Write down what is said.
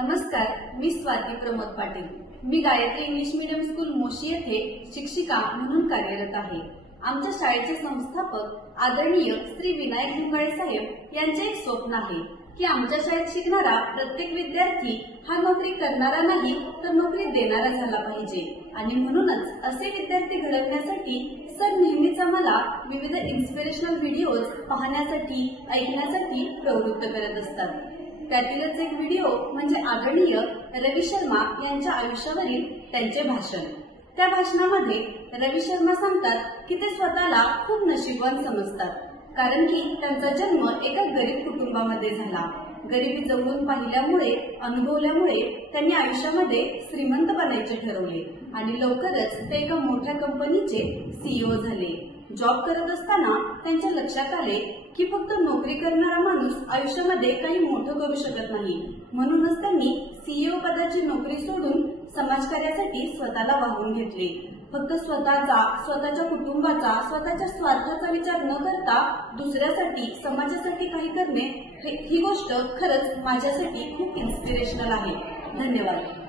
नमस्कार, मी स्वाती प्रमोद पाटील। मी Gayatri English medium school Moshi येथे शिक्षिका म्हणून कार्यरत आहे। आमच्या शाळेचे संस्थापक आदरणीय श्री विनायक भिंगाळे साहेब यांचे एक स्वप्न आहे की आमच्या शाळेत शिकणारा प्रत्येक विद्यार्थी हा नोकरी करणारा नाही तर नोकरी देणारा झाला पाहिजे आणि म्हणूनच असे विद्यार्थी घडवण्यासाठी सर नेहमीच आम्हाला विविध इन्स्पिरेशनल व्हिडिओज पाहण्यासाठी ऐकण्यासाठी प्रवृत्त करत असतात। त्यातीलच एक व्हिडिओ म्हणजे आदरणीय रवी शर्मा यांच्या आयुष्यावरील त्यांचे भाषण। त्या भाषणामध्ये रवी शर्मा सांगतात की ते स्वतःला खूप नशीबवान समजतात, कारण की त्यांचा जन्म एका गरीब कुटुंबामध्ये झाला। गरिबी जवळून पाहिल्यामुळे अनुभवल्यामुळे त्यांनी आयुष्यामध्ये श्रीमंत बनायचे ठरवले आणि लवकरच ते एका मोठ्या कंपनीचे सीईओ झाले। जॉब करत असताना त्यांच्या लक्षात आले की फक्त नोकरी करणारा माणूस आयुष्यामध्ये काही मोठं करू शकत नाही, म्हणूनच त्यांनी सीईओ पदाची नोकरी सोडून समाजकार्यासाठी स्वतःला वाहून घेतले। फक्त स्वतःचा, स्वतःच्या कुटुंबाचा, स्वतःच्या स्वार्थाचा विचार न करता दुसऱ्यासाठी, समाजासाठी काही करणे ही गोष्ट खरंच माझ्यासाठी खूप इन्स्पिरेशनल आहे। धन्यवाद।